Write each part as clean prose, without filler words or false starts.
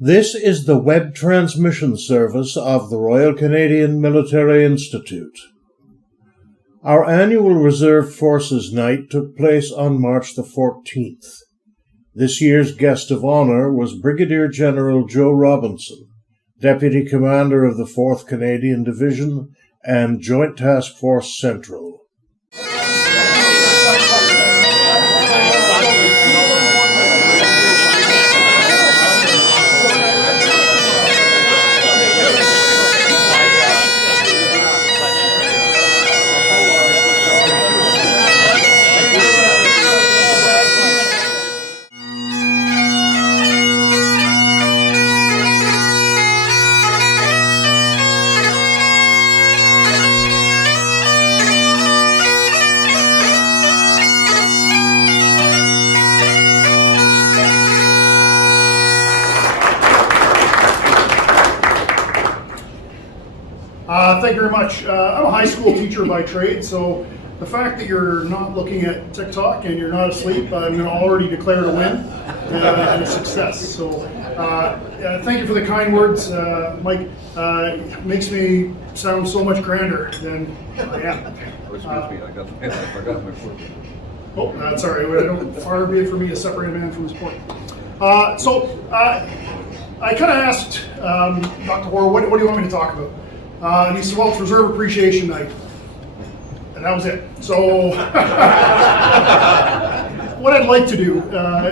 This is the web transmission service of the Royal Canadian Military Institute. Our annual Reserve Forces Night took place on March the 14th. This year's guest of honor was Brigadier General Joe Robinson, Deputy Commander of the 4th Canadian Division and Joint Task Force Central. Thank you very much. I'm a high school teacher by trade, so the fact that you're not looking at TikTok and you're not asleep, I'm going to already declare it a win and a success. So thank you for the kind words, Mike. Makes me sound so much grander than I am. Excuse me, I forgot my foot. Oh, that's all right. Far be it for me to separate a man from his point. I kind of asked Dr. Hoare, what do you want me to talk about? And he said, well, it's Reserve Appreciation Night. And that was it. So what I'd like to do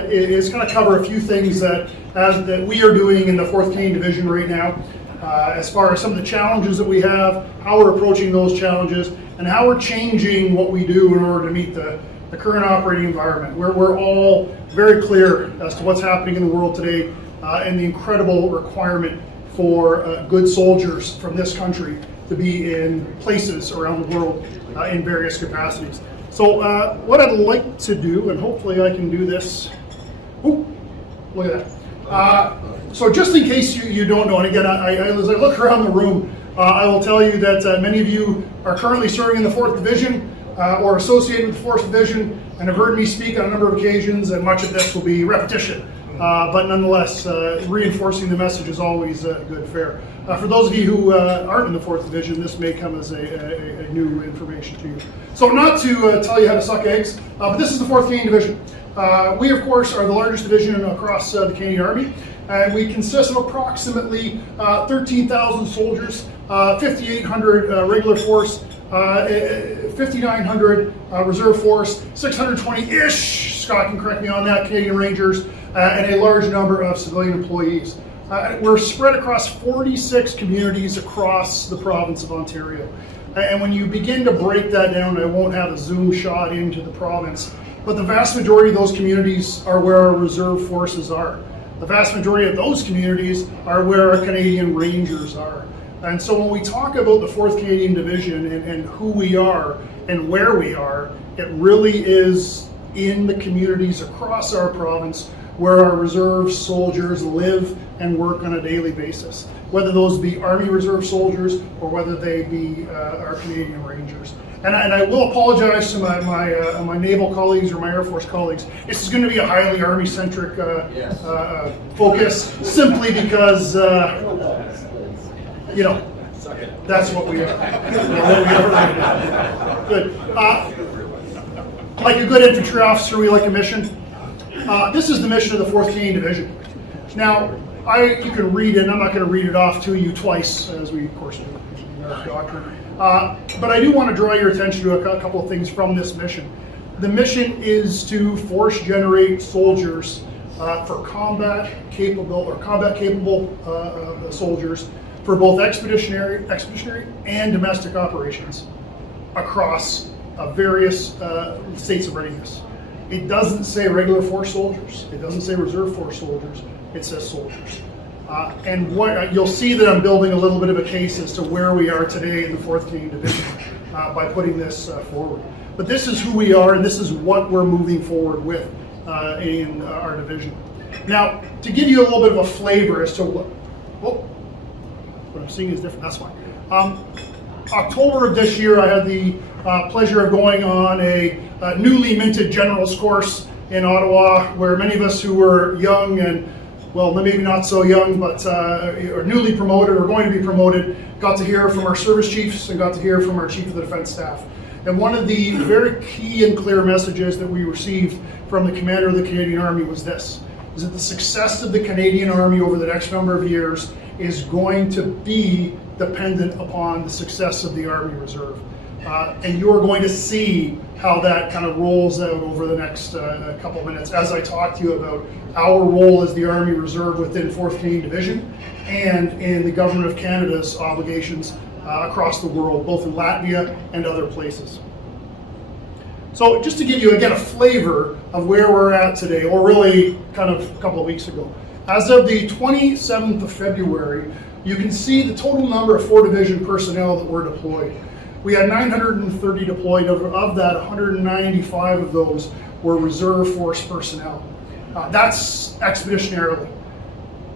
is kind of cover a few things that we are doing in the 4th Canadian Division right now, as far as some of the challenges that we have, how we're approaching those challenges, and how we're changing what we do in order to meet the current operating environment. We're all very clear as to what's happening in the world today and the incredible requirement for good soldiers from this country to be in places around the world in various capacities. So what I'd like to do, and hopefully I can do this, ooh, look at that. So just in case you don't know, and again, as I look around the room, I will tell you that many of you are currently serving in the 4th Division or associated with the 4th Division and have heard me speak on a number of occasions, and much of this will be repetition. But nonetheless, reinforcing the message is always good fare. For those of you who aren't in the 4th Division, this may come as a new information to you. So not to tell you how to suck eggs, but this is the 4th Canadian Division. We, of course, are the largest division across the Canadian Army, and we consist of approximately 13,000 soldiers, 5,800 regular force, 5,900 reserve force, 620-ish, Scott can correct me on that, Canadian Rangers, and a large number of civilian employees. We're spread across 46 communities across the province of Ontario. And when you begin to break that down, I won't have a zoom shot into the province, but the vast majority of those communities are where our reserve forces are. The vast majority of those communities are where our Canadian Rangers are. And so when we talk about the 4th Canadian Division and who we are and where we are, it really is in the communities across our province where our reserve soldiers live and work on a daily basis, whether those be Army Reserve soldiers or whether they be our Canadian Rangers. And I will apologize to my naval colleagues or my Air Force colleagues. This is going to be a highly Army-centric focus, simply because, that's what we are. Good. Like a good infantry officer, we like a mission. This is the mission of the 4th Canadian Division. Now, you can read it, and I'm not going to read it off to you twice, as we, of course, do in our doctrine. But I do want to draw your attention to a couple of things from this mission. The mission is to force generate soldiers for combat capable soldiers for both expeditionary and domestic operations across various states of readiness. It doesn't say regular force soldiers. It doesn't say reserve force soldiers. It says soldiers. And what you'll see that I'm building a little bit of a case as to where we are today in the 4th Canadian Division by putting this forward. But this is who we are, and this is what we're moving forward with in our division. Now, to give you a little bit of a flavor as to what I'm seeing is different. That's fine. October of this year, I had the pleasure of going on a newly minted general's course in Ottawa, where many of us who were young and well, maybe not so young, but or newly promoted or going to be promoted, got to hear from our service chiefs and got to hear from our Chief of the Defense Staff. And one of the very key and clear messages that we received from the Commander of the Canadian Army was this, is that the success of the Canadian Army over the next number of years is going to be dependent upon the success of the Army Reserve. And you're going to see how that kind of rolls out over the next couple of minutes as I talk to you about our role as the Army Reserve within 4th Canadian Division and in the Government of Canada's obligations across the world, both in Latvia and other places. So just to give you, again, a flavor of where we're at today, or really kind of a couple of weeks ago. As of the 27th of February, you can see the total number of 4 Division personnel that were deployed. We had 930 deployed. Of that, 195 of those were reserve force personnel. That's expeditionarily.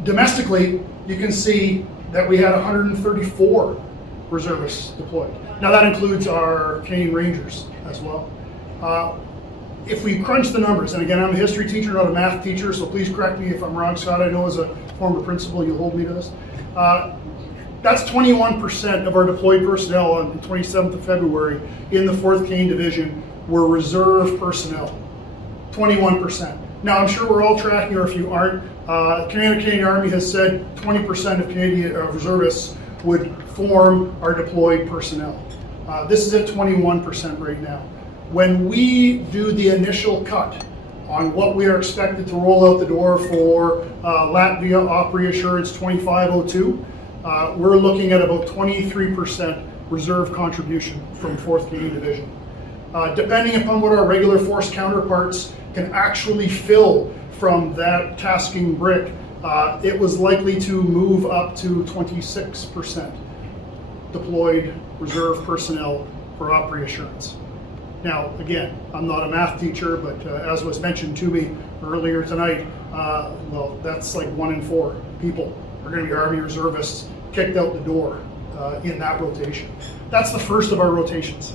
Domestically, you can see that we had 134 reservists deployed. Now that includes our Canadian Rangers as well. If we crunch the numbers, and again, I'm a history teacher, not a math teacher, so please correct me if I'm wrong, Scott. I know as a former principal, you'll hold me to this. That's 21% of our deployed personnel on the 27th of February in the 4th Canadian Division were reserve personnel. 21%. Now, I'm sure we're all tracking, or if you aren't, Canadian Army has said 20% of Canadian reservists would form our deployed personnel. This is at 21% right now. When we do the initial cut on what we are expected to roll out the door for Latvia Op Reassurance 2502, we're looking at about 23% reserve contribution from 4th Canadian Division. Depending upon what our regular force counterparts can actually fill from that tasking brick, it was likely to move up to 26% deployed reserve personnel for Op Reassurance. Now, again, I'm not a math teacher, but as was mentioned to me earlier tonight, well, that's like 1 in 4 people are going to be Army reservists kicked out the door in that rotation. That's the first of our rotations.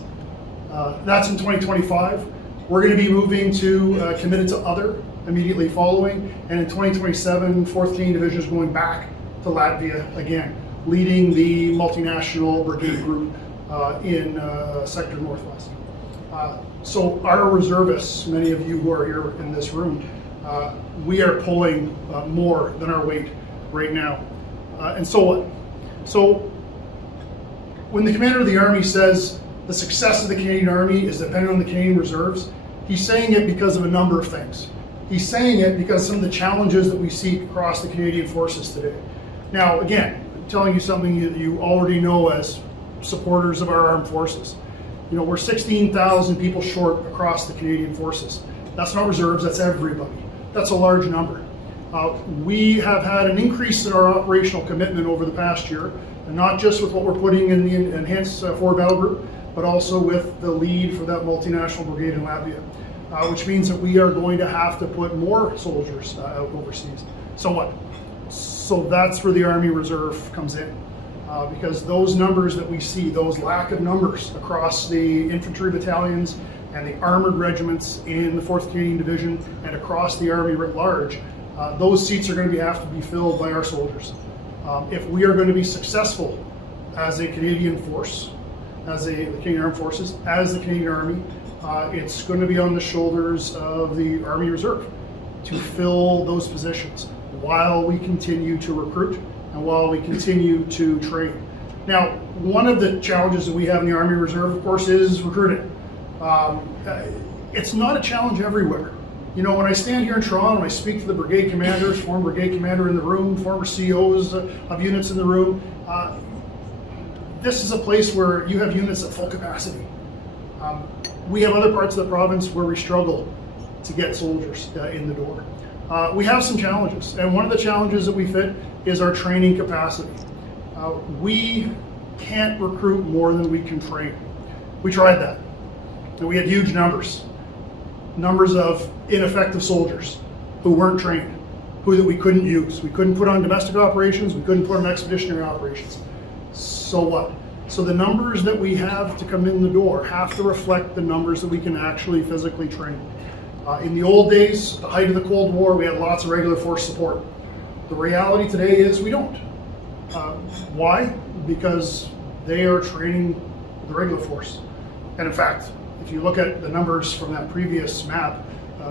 That's in 2025. We're going to be moving to committed to other immediately following, and in 2027, 4th Canadian Division is going back to Latvia again, leading the multinational brigade group in Sector Northwest. So our reservists, many of you who are here in this room, we are pulling more than our weight right now. And so what? So when the Commander of the Army says the success of the Canadian Army is dependent on the Canadian Reserves, he's saying it because of a number of things. He's saying it because some of the challenges that we see across the Canadian forces today. Now, again, I'm telling you something you already know as supporters of our armed forces. You know, we're 16,000 people short across the Canadian forces. That's not reserves, that's everybody. That's a large number. We have had an increase in our operational commitment over the past year, and not just with what we're putting in the Enhanced Forward Battle Group, but also with the lead for that multinational brigade in Latvia, which means that we are going to have to put more soldiers out overseas. So what? So that's where the Army Reserve comes in. Because those numbers that we see, those lack of numbers across the infantry battalions and the armored regiments in the 4th Canadian Division and across the Army writ large, those seats are going to have to be filled by our soldiers. If we are going to be successful as a Canadian force, the Canadian Armed Forces, as the Canadian Army, it's going to be on the shoulders of the Army Reserve to fill those positions while we continue to recruit and while we continue to train. Now, one of the challenges that we have in the Army Reserve, of course, is recruiting. It's not a challenge everywhere. You know, when I stand here in Toronto and I speak to the brigade commanders, former brigade commander in the room, former COs of units in the room, this is a place where you have units at full capacity. We have other parts of the province where we struggle to get soldiers in the door. We have some challenges, and one of the challenges that we fit is our training capacity. We can't recruit more than we can train. We tried that, and we had huge numbers of ineffective soldiers who weren't trained, who that we couldn't use. We couldn't put on domestic operations, we couldn't put on expeditionary operations. So what? So the numbers that we have to come in the door have to reflect the numbers that we can actually physically train. In the old days, the height of the Cold War, we had lots of regular force support. The reality today is we don't. Why? Because they are training the regular force. And in fact, if you look at the numbers from that previous map,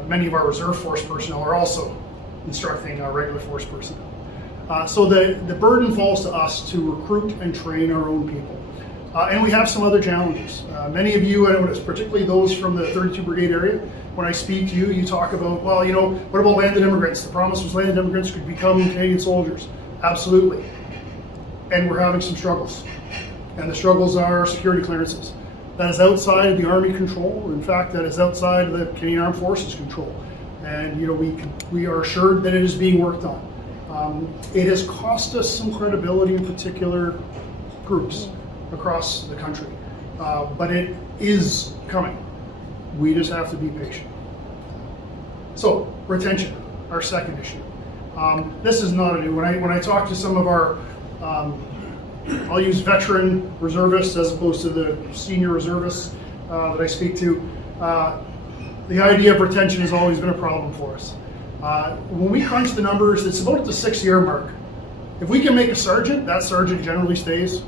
many of our reserve force personnel are also instructing our regular force personnel. So the burden falls to us to recruit and train our own people. And we have some other challenges. Many of you, I notice, particularly those from the 32 Brigade area, when I speak to you, you talk about, well, what about landed immigrants? The promise was landed immigrants could become Canadian soldiers. Absolutely. And we're having some struggles. And the struggles are security clearances. That is outside of the Army control. In fact, that is outside of the Canadian Armed Forces control. And we are assured that it is being worked on. It has cost us some credibility in particular groups across the country, but it is coming. We just have to be patient. So, retention, our second issue. This is not a new. When I talk to some of our, I'll use veteran reservists as opposed to the senior reservists that I speak to. The idea of retention has always been a problem for us. When we crunch the numbers, it's about at the 6-year mark. If we can make a sergeant, that sergeant generally stays.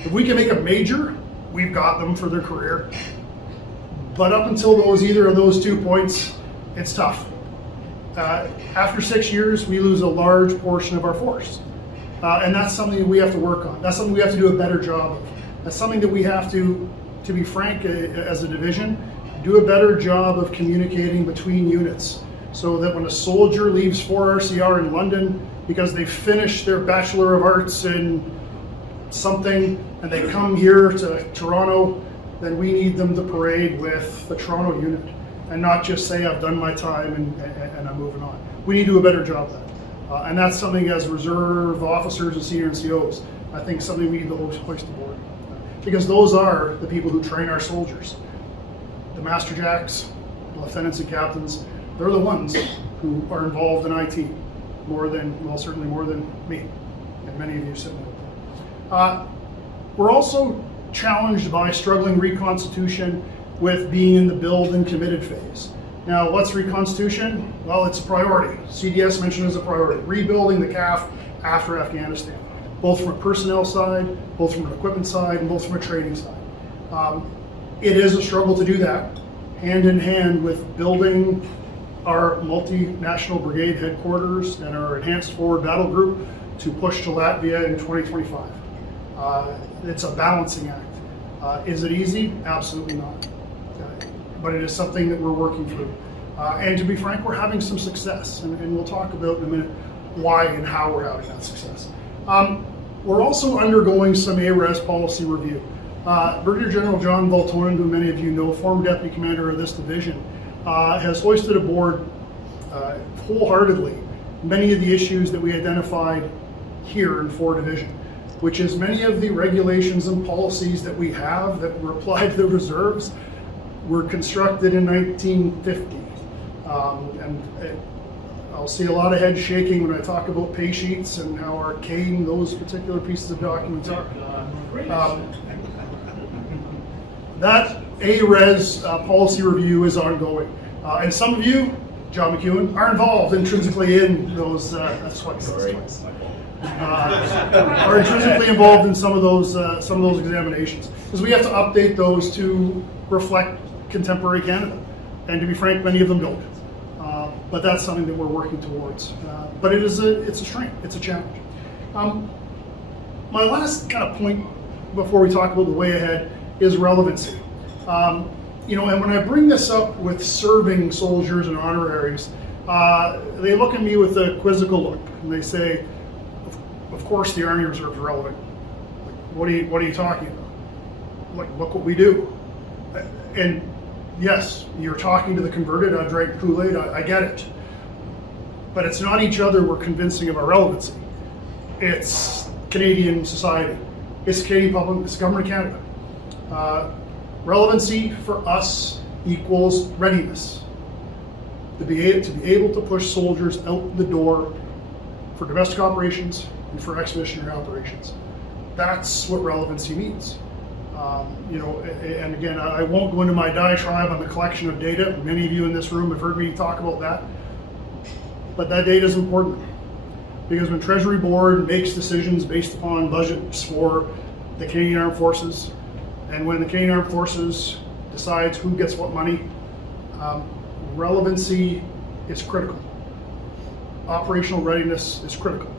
If we can make a major, we've got them for their career. But up until either of those 2 points, it's tough. After 6 years, we lose a large portion of our force. And that's something that we have to work on. That's something we have to do a better job of. That's something that we have to be frank, as a division, do a better job of communicating between units, so that when a soldier leaves 4 RCR in London because they finished their Bachelor of Arts in something and they come here to Toronto, then we need them to parade with the Toronto unit and not just say, I've done my time and I'm moving on. We need to do a better job of that. And that's something, as reserve officers and senior NCOs, I think something we need to hoist aboard. Because those are the people who train our soldiers. The Master Jacks, the lieutenants and captains, they're the ones who are involved in IT certainly more than me and many of you sitting there. We're also challenged by struggling reconstitution with being in the build and committed phase. Now, what's reconstitution? Well, it's a priority. CDS mentioned as a priority. Rebuilding the CAF after Afghanistan, both from a personnel side, both from an equipment side, and both from a training side. It is a struggle to do that, hand in hand with building our multinational brigade headquarters and our enhanced forward battle group to push to Latvia in 2025. It's a balancing act. Is it easy? Absolutely not. But it is something that we're working through. And to be frank, we're having some success, and we'll talk about in a minute why and how we're having that success. We're also undergoing some ARES policy review. Brigadier General John Voltonen, who many of you know, former deputy commander of this division, has hoisted aboard wholeheartedly many of the issues that we identified here in 4 Division, which is many of the regulations and policies that we have that were applied to the reserves were constructed in 1950. I'll see a lot of head shaking when I talk about pay sheets and how arcane those particular pieces of documents are. That ARES policy review is ongoing. And some of you, John McEwen, are involved intrinsically in those, are intrinsically involved in some of those examinations. Because we have to update those to reflect contemporary Canada. And to be frank, many of them don't. But that's something that we're working towards. But it's a strength, it's a challenge. My last kind of point before we talk about the way ahead is relevancy. And when I bring this up with serving soldiers and honoraries, they look at me with a quizzical look and they say, of course the Army Reserve is relevant. Like, what are you talking about? Like, look what we do. And yes, you're talking to the converted, I drank Kool-Aid, I get it. But it's not each other we're convincing of our relevancy. It's Canadian society. It's Canadian public, it's the government of Canada. Relevancy for us equals readiness. To be able to push soldiers out the door for domestic operations and for expeditionary operations. That's what relevancy means. And again, I won't go into my diatribe on the collection of data. Many of you in this room have heard me talk about that. But that data is important. Because when Treasury Board makes decisions based upon budgets for the Canadian Armed Forces, and when the Canadian Armed Forces decides who gets what money, relevancy is critical. Operational readiness is critical.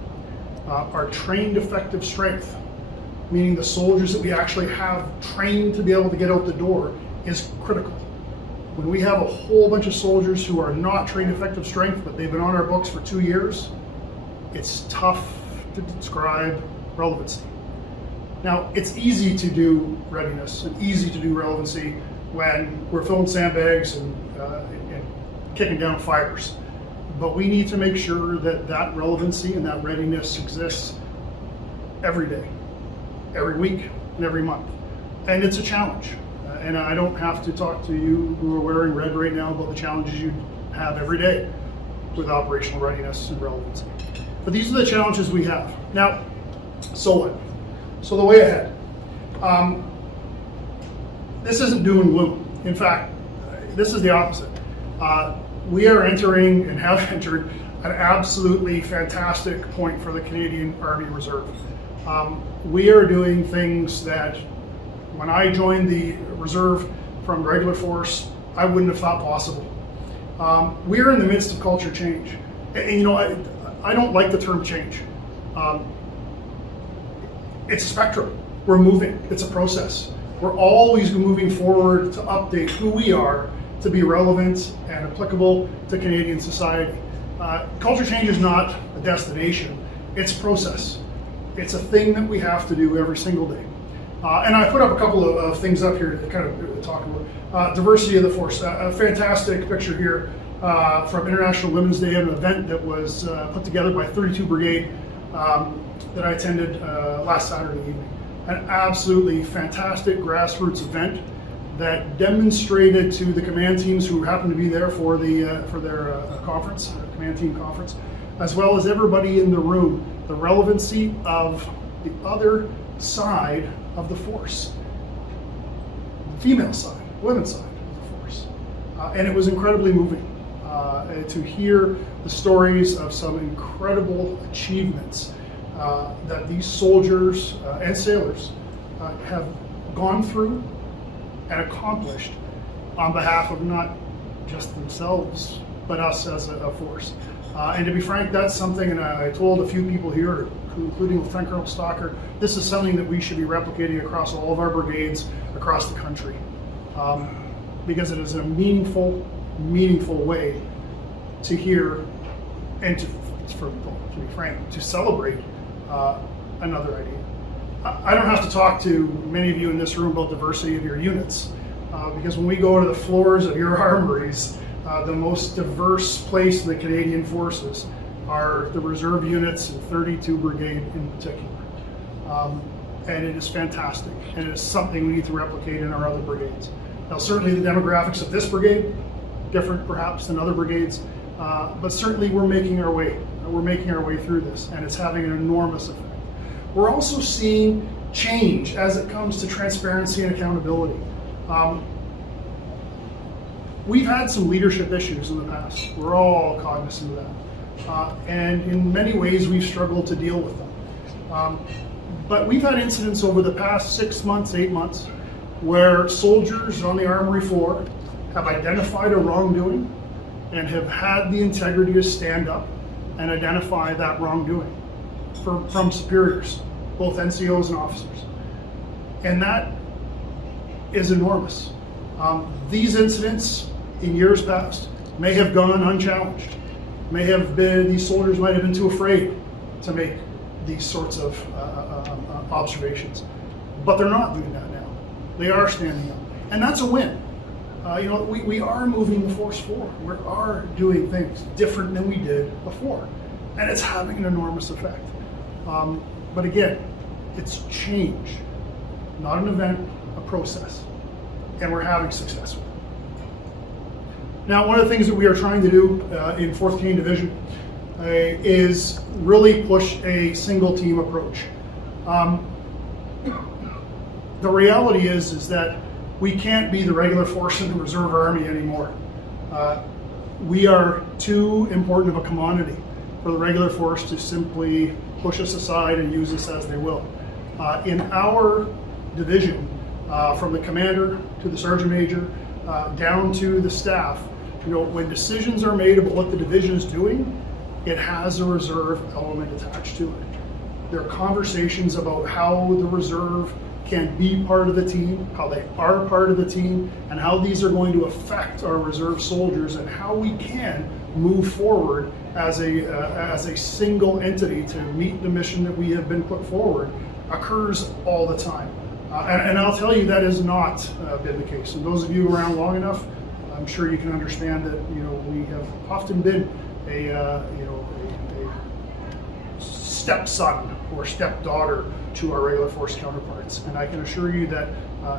Our trained effective strength, meaning the soldiers that we actually have trained to be able to get out the door, is critical. When we have a whole bunch of soldiers who are not trained effective strength, but they've been on our books for 2 years, it's tough to describe relevancy. Now, it's easy to do readiness and easy to do relevancy when we're filling sandbags and kicking down fires. But we need to make sure that that relevancy and that readiness exists every day, every week, and every month. And it's a challenge. And I don't have to talk to you who are wearing red right now about the challenges you have every day with operational readiness and relevancy. But these are the challenges we have. Now, so what? So the way ahead. This isn't doom and gloom. In fact, this is the opposite. We are entering and have entered an absolutely fantastic point for the Canadian Army Reserve. We are doing things that when I joined the Reserve from regular force, I wouldn't have thought possible. We are in the midst of culture change. And you know, I don't like the term change. It's a spectrum. We're moving. It's a process. We're always moving forward to update who we are to be relevant and applicable to Canadian society. Culture change is not a destination. It's a process. It's a thing that we have to do every single day. And I put up a couple of things up here to kind of talk about. Diversity of the force. A fantastic picture here from International Women's Day, an event that was put together by 32 Brigade that I attended last Saturday evening. An absolutely fantastic grassroots event that demonstrated to the command teams who happened to be there for their conference, command team conference, as well as everybody in the room, the relevancy of the other side of the force, the female side, women's side of the force. And it was incredibly moving to hear the stories of some incredible achievements that these soldiers and sailors have gone through and accomplished on behalf of not just themselves, but us as a force. And to be frank, that's something, and I told a few people here, including Lieutenant Colonel Stalker, this is something that we should be replicating across all of our brigades across the country. Because it is a meaningful way to hear and to be frank, to celebrate another idea. I don't have to talk to many of you in this room about diversity of your units, because when we go to the floors of your armories, the most diverse place in the Canadian Forces are the reserve units and 32 Brigade in particular. And it is fantastic, and it is something we need to replicate in our other brigades. Now, certainly the demographics of this brigade, different perhaps than other brigades, but certainly we're making our way. We're making our way through this, and it's having an enormous effect. We're also seeing change as it comes to transparency and accountability. We've had some leadership issues in the past. We're all cognizant of that. And in many ways, we've struggled to deal with them. But we've had incidents over the past 6 months, 8 months, where soldiers on the armory floor have identified a wrongdoing and have had the integrity to stand up and identify that wrongdoing from superiors, both NCOs and officers. And that is enormous. These incidents in years past may have gone unchallenged. These soldiers might have been too afraid to make these sorts of observations. But they're not doing that now. They are standing up. And that's a win. We are moving the force forward. We are doing things different than we did before. And it's having an enormous effect. But again, it's change, not an event, a process. And we're having success with it. Now, one of the things that we are trying to do in 4th Canadian Division is really push a single team approach. The reality is that we can't be the regular force in the Reserve Army anymore. We are too important of a commodity for the regular force to simply push us aside and use us as they will. In our division, from the commander to the sergeant major, down to the staff, when decisions are made about what the division is doing, it has a reserve element attached to it. There are conversations about how the reserve can be part of the team, how they are part of the team, and how these are going to affect our reserve soldiers, and how we can move forward as a single entity to meet the mission that we have been put forward, occurs all the time. And I'll tell you that has not been the case. And those of you around long enough, I'm sure you can understand that we have often been a stepson or stepdaughter to our regular force counterparts. And I can assure you that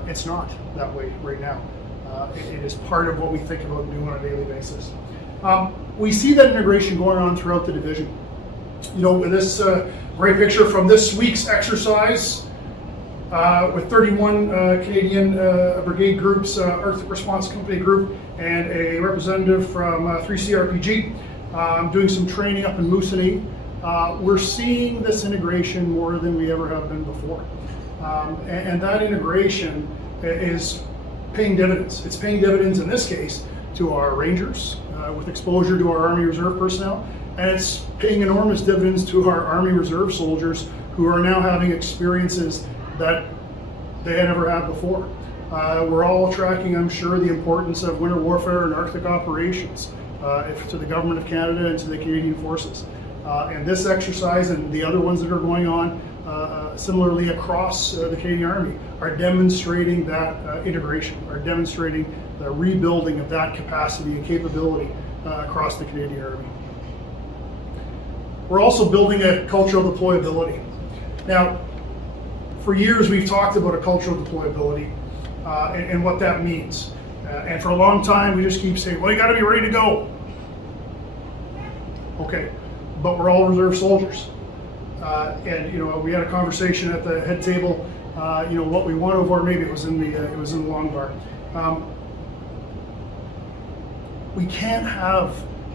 it's not that way right now. It is part of what we think about doing on a daily basis. We see that integration going on throughout the division. This great picture from this week's exercise with 31 Canadian brigade groups, Earth Response Company group, and a representative from 3CRPG doing some training up in Moosonee. We're seeing this integration more than we ever have been before. And that integration is paying dividends. It's paying dividends in this case to our Rangers with exposure to our Army Reserve personnel, and it's paying enormous dividends to our Army Reserve soldiers who are now having experiences that they had never had before. We're all tracking, I'm sure, the importance of winter warfare and Arctic operations to the Government of Canada and to the Canadian Forces. And this exercise and the other ones that are going on similarly across the Canadian Army are demonstrating that integration, are demonstrating the rebuilding of that capacity and capability across the Canadian Army. We're also building a cultural deployability. Now, for years we've talked about a cultural deployability and what that means. And for a long time we just keep saying, well, you gotta be ready to go. Okay, but we're all reserve soldiers. And we had a conversation at the head table, what we want over, maybe it was in the long bar. We can't have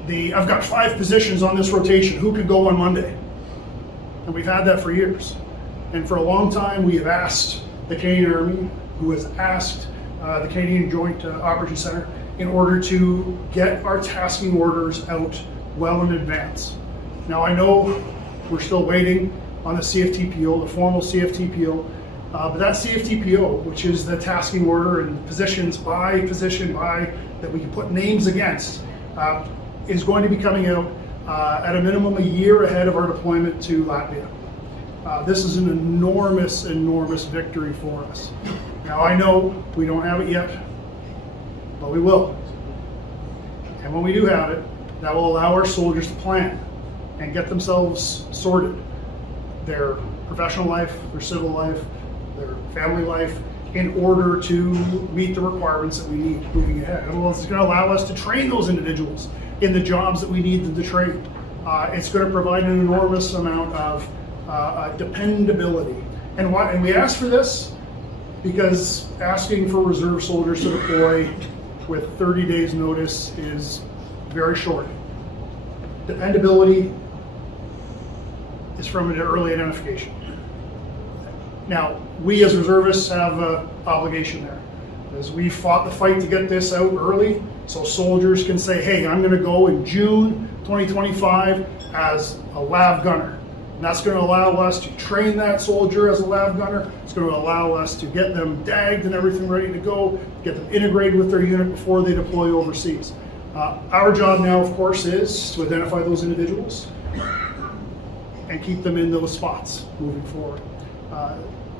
I've got 5 positions on this rotation, who could go on Monday? And we've had that for years. And for a long time, we have asked the Canadian Army, who has asked the Canadian Joint Operations Center, in order to get our tasking orders out well in advance. Now, I know we're still waiting on the CFTPO, the formal CFTPO, but that CFTPO, which is the tasking order and position by that we can put names against, is going to be coming out at a minimum a year ahead of our deployment to Latvia. This is an enormous, enormous victory for us. Now, I know we don't have it yet, but we will. And when we do have it, that will allow our soldiers to plan and get themselves sorted. Their professional life, their civil life, their family life, in order to meet the requirements that we need moving ahead. It's going to allow us to train those individuals in the jobs that we need them to train. It's going to provide an enormous amount of dependability. And we ask for this because asking for reserve soldiers to deploy with 30 days notice is very short. Dependability is from an early identification. Now, we as reservists have an obligation there, because we fought the fight to get this out early, so soldiers can say, hey, I'm going to go in June 2025 as a LAV gunner. And that's going to allow us to train that soldier as a LAV gunner. It's going to allow us to get them dagged and everything ready to go, get them integrated with their unit before they deploy overseas. Our job now, of course, is to identify those individuals and keep them in those spots moving forward.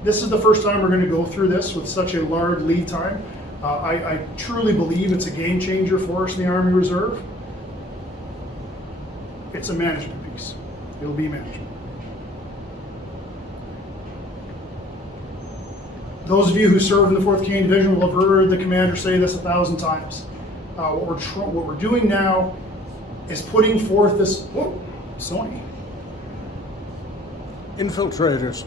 This is the first time we're going to go through this with such a large lead time. I truly believe it's a game changer for us in the Army Reserve. It's a management piece. It'll be management. Those of you who serve in the 4th Canadian Division will have heard the commander say this 1,000 times. What we're doing now is putting forth this, Sony. Infiltrators.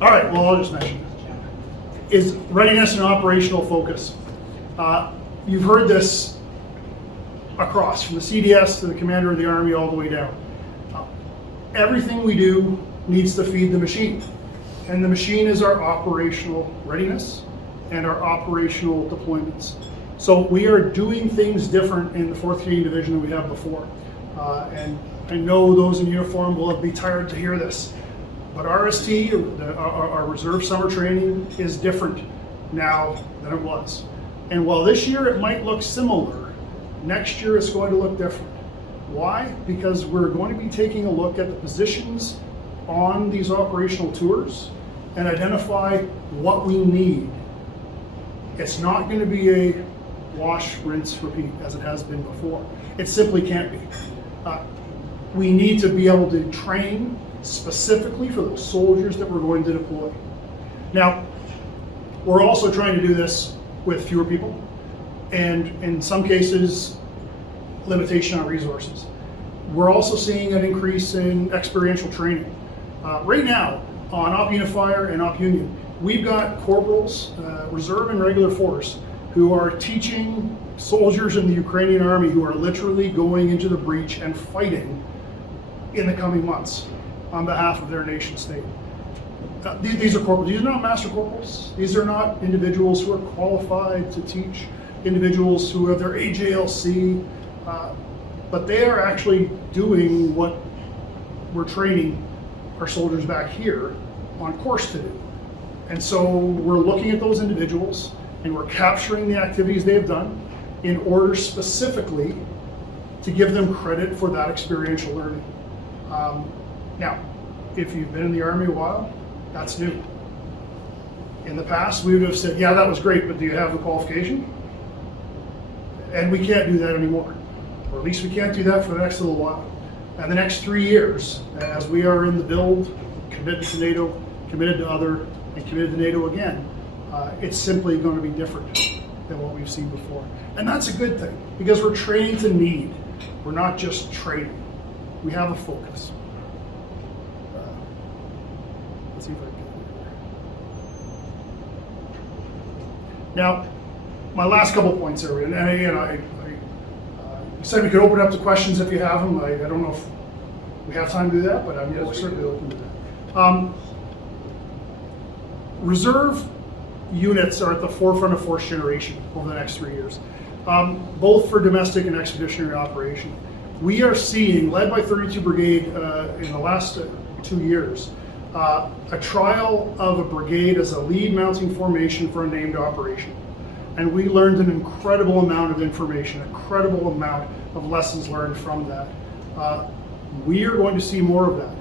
All right, well, I'll just mention is readiness and operational focus. you've heard this across, from the CDS to the commander of the Army all the way down. Everything we do needs to feed the machine. And the machine is our operational readiness and our operational deployments. So we are doing things different in the 4th Canadian Division than we have before. And I know those in uniform will be tired to hear this, but RST, our Reserve Summer Training, is different now than it was. And while this year it might look similar, next year it's going to look different. Why? Because we're going to be taking a look at the positions on these operational tours and identify what we need. It's not going to be a wash, rinse, repeat as it has been before. It simply can't be. We need to be able to train specifically for those soldiers that we're going to deploy. Now, we're also trying to do this with fewer people, and in some cases, limitation on resources. We're also seeing an increase in experiential training. Right now, on Op Unifier and Op Union, we've got corporals, reserve and regular force, who are teaching soldiers in the Ukrainian army who are literally going into the breach and fighting in the coming months on behalf of their nation state. These are corporals. These are not master corporals. These are not individuals who are qualified to teach, individuals who have their AJLC, but they are actually doing what we're training our soldiers back here on course to do. And so we're looking at those individuals and we're capturing the activities they have done in order specifically to give them credit for that experiential learning. Now, if you've been in the Army a while, that's new. In the past, we would have said, yeah, that was great, but do you have the qualification? And we can't do that anymore. Or at least we can't do that for the next little while. And the next 3 years, as we are in the build, committed to NATO, committed to other, and committed to NATO again, it's simply going to be different than what we've seen before. And that's a good thing, because we're training to need. We're not just training. We have a focus. Let's see if I can get it. Now, my last couple points there, and again, I said we could open up to questions if you have them. I don't know if we have time to do that, but I'm certainly open to that. Reserve units are at the forefront of force generation over the next 3 years, both for domestic and expeditionary operation. We are seeing, led by 32 Brigade in the last 2 years, a trial of a brigade as a lead mounting formation for a named operation. And we learned an incredible amount of information, a incredible amount of lessons learned from that. We are going to see more of that.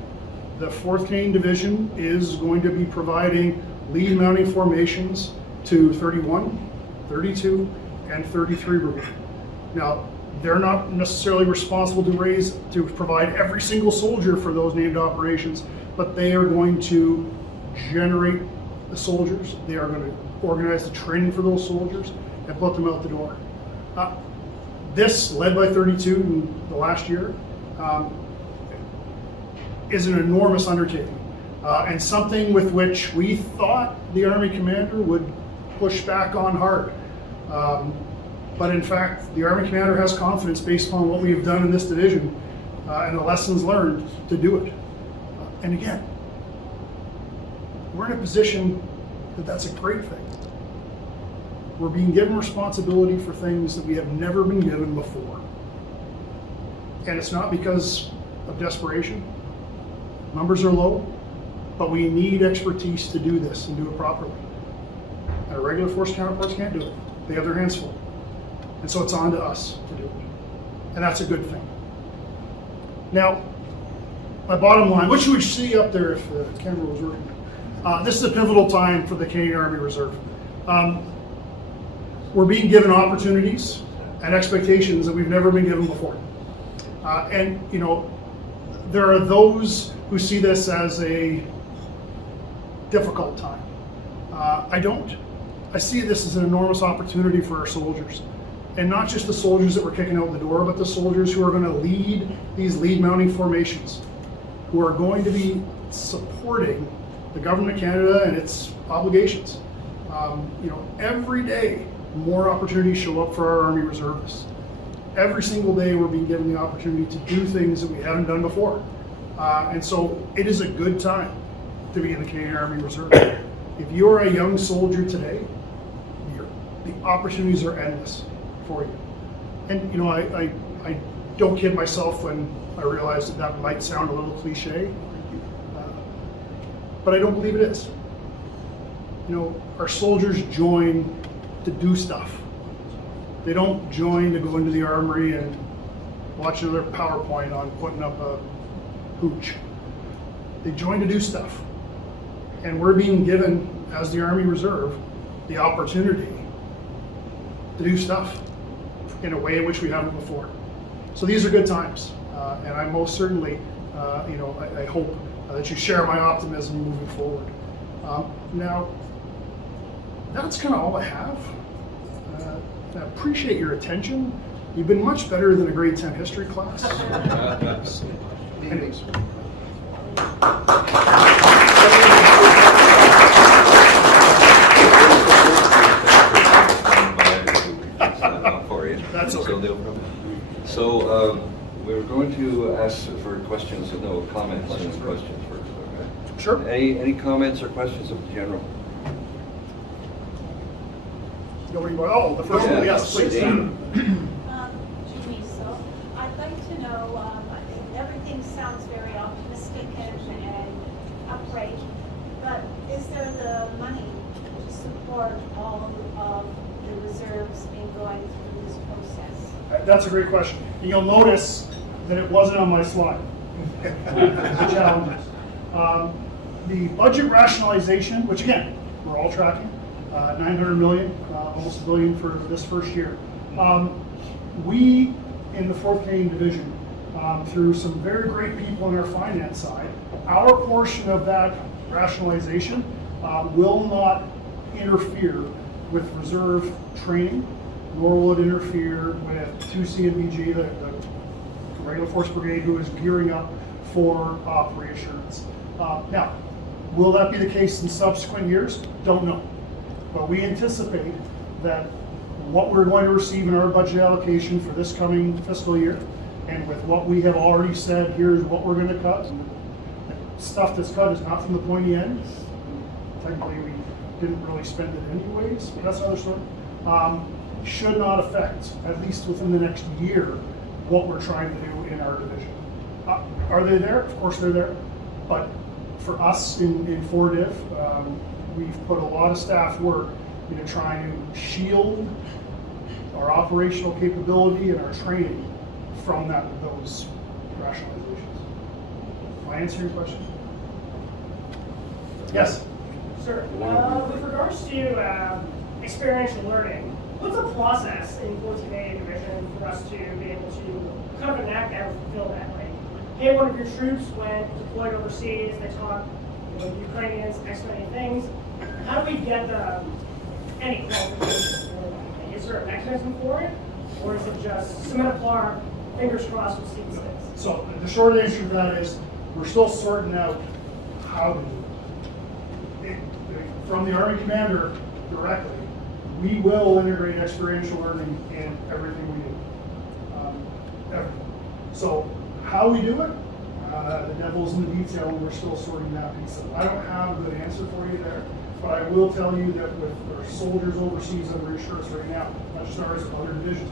The 4th Canadian Division is going to be providing lead mounting formations to 31, 32, and 33 Brigade. Now, they're not necessarily responsible to provide every single soldier for those named operations, but they are going to generate the soldiers. They are going to organize the training for those soldiers and put them out the door. This, led by 32 in the last year, is an enormous undertaking and something with which we thought the Army commander would push back on hard. But in fact, the Army commander has confidence based upon what we have done in this division and the lessons learned to do it. And again, we're in a position that that's a great thing. We're being given responsibility for things that we have never been given before. And it's not because of desperation. Numbers are low, but we need expertise to do this and do it properly. And our regular force counterparts can't do it. They have their hands full. And so it's on to us to do it. And that's a good thing. Now, my bottom line, which you would see up there if the camera was working. This is a pivotal time for the Canadian Army Reserve. We're being given opportunities and expectations that we've never been given before. And, you know, there are those who see this as a difficult time. I don't. I see this as an enormous opportunity for our soldiers. And not just the soldiers that we're kicking out the door, but the soldiers who are going to lead these lead mounting formations, who are going to be supporting the Government of Canada and its obligations. You know, every day more opportunities show up for our Army Reservists. Every single day we're being given the opportunity to do things that we haven't done before. And so it is a good time to be in the Canadian Army Reserve. If you're a young soldier today, the opportunities are endless for you. And you know, I don't kid myself when I realize that might sound a little cliche, but I don't believe it is. You know, our soldiers join to do stuff. They don't join to go into the armory and watch another PowerPoint on putting up a hooch. They join to do stuff. And we're being given, as the Army Reserve, the opportunity to do stuff in a way in which we haven't before. So these are good times. And I most certainly, you know, I hope that you share my optimism moving forward. Now, that's kind of all I have. I appreciate your attention. You've been much better than a grade 10 history class. Anyways. That's okay. So we're going to ask for questions, no comments and questions first. Okay? Sure. Any comments or questions of the general? Nobody, oh, the first one, yes, please. Julie, so I'd like to know, I think everything sounds very optimistic and upright, but is there the money to support all of the reserves in going through this process? That's a great question. You'll notice that it wasn't on my slide. The challenges. The budget rationalization, which again, we're all tracking, 900 million, almost $1 billion for this first year. We, in the 4th Canadian Division, through some very great people on our finance side, our portion of that rationalization will not interfere with reserve training, nor will it interfere with 2C and BG, the regular force brigade, who is gearing up for operations. Now, will that be the case in subsequent years? Don't know. But we anticipate that what we're going to receive in our budget allocation for this coming fiscal year, and with what we have already said, here's what we're going to cut. Stuff that's cut is not from the pointy end. Technically, we didn't really spend it anyways, but that's another story. Should not affect, at least within the next year, what we're trying to do in our division. Are they there? Of course they're there. But for us in 4Div, we've put a lot of staff work into trying to shield our operational capability and our training from those rationalizations. Am I answering your question? Yes? Sure. With regards to experiential learning, what's a process in 4th Canadian Division for us to be able to kind of enact that or fulfill that? Like, hey, one of your troops went deployed overseas, they taught Ukrainians X many things. How do we get any qualification for that? Is there a mechanism for it? Or is it just cement aplar, fingers crossed with seat sticks? So the short answer to that is we're still sorting out how to do it. From the Army Commander directly, we will integrate experiential learning in everything we do. Everything. So how we do it, the devil's in the detail, and we're still sorting that piece out. I don't have a good answer for you there, but I will tell you that with our soldiers overseas under insurance right now, not just ours, but other divisions,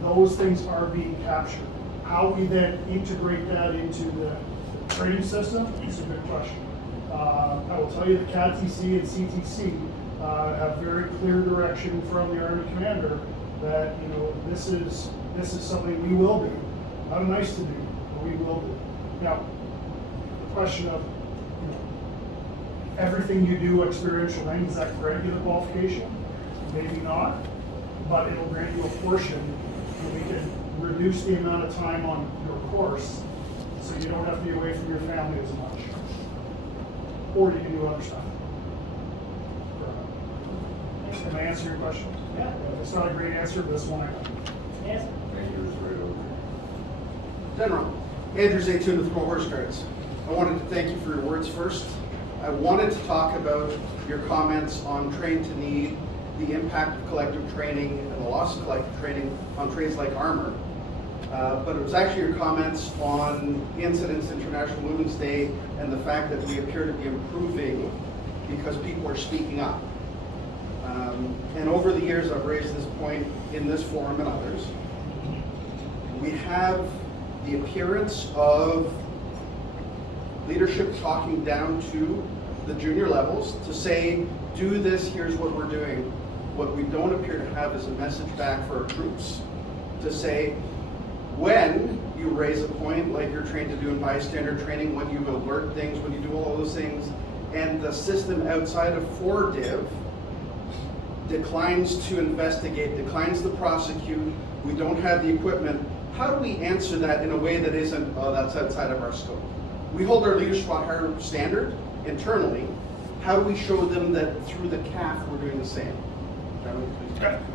those things are being captured. How we then integrate that into the training system is a good question. I will tell you the CADTC and CTC have very clear direction from the Army Commander that this is something we will do. Not a nice to do, but we will do. Now, the question of everything you do experiential learning, does that grant you the qualification? Maybe not, but it'll grant you a portion, and we can reduce the amount of time on your course so you don't have to be away from your family as much. Or you can do other stuff. Can I answer your question? Yeah. It's not a great answer, but it's one I got. Yes. Andrew's right over General, Andrew Zaytoon with Pro Horse Guards. I wanted to thank you for your words first. I wanted to talk about your comments on train to need the impact of collective training and the loss of collective training on trades like armor. But it was actually your comments on incidents, International Women's Day, and the fact that we appear to be improving because people are speaking up. And over the years, I've raised this point in this forum and others. We have the appearance of leadership talking down to the junior levels to say, do this, here's what we're doing. What we don't appear to have is a message back for our troops to say, when you raise a point like you're trained to do in bystander training, when you alert things, when you do all those things, and the system outside of 4div declines to investigate, declines to prosecute, we don't have the equipment, how do we answer that in a way that isn't, oh, that's outside of our scope? We hold our leaders to a higher standard internally. How do we show them that through the CAF we're doing the same?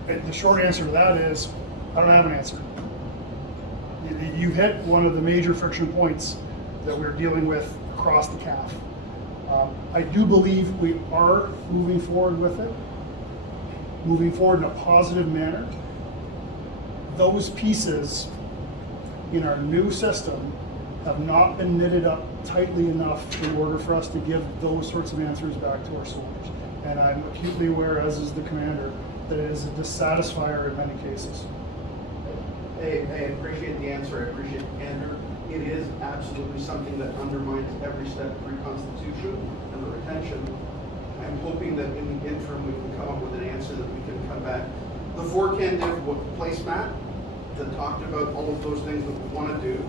The short answer to that is, I don't have an answer. You hit one of the major friction points that we're dealing with across the CAF. I do believe we are moving forward with it, moving forward in a positive manner. Those pieces in our new system have not been knitted up tightly enough in order for us to give those sorts of answers back to our soldiers. And I'm acutely aware, as is the commander, that it is a dissatisfier in many cases. I appreciate the answer, I appreciate the candor. It is absolutely something that undermines every step of reconstitution and the retention. I'm hoping that in the interim we can come up with an answer that we can come back. The 4CAN placemat that talked about all of those things that we want to do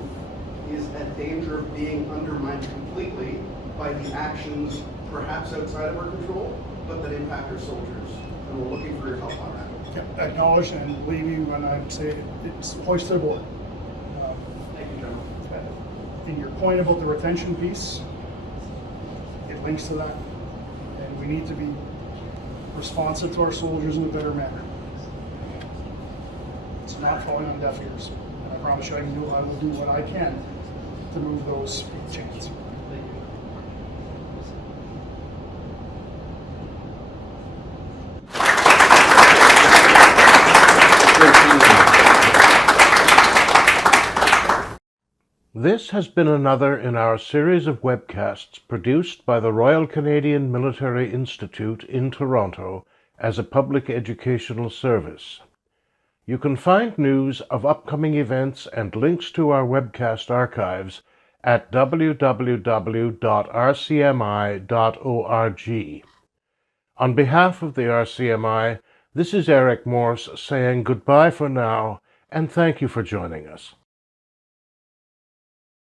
is at danger of being undermined completely by the actions perhaps outside of our control, but that impact our soldiers. And we're looking for your help on that. Yeah, acknowledge and believe you when I say it's hoist to the board. Thank you, General. And your point about the retention piece, it links to that. And we need to be responsive to our soldiers in a better manner. It's not falling on deaf ears. And I promise you I will do what I can to move those chains. This has been another in our series of webcasts produced by the Royal Canadian Military Institute in Toronto as a public educational service. You can find news of upcoming events and links to our webcast archives at www.rcmi.org. On behalf of the RCMI, this is Eric Morse saying goodbye for now and thank you for joining us.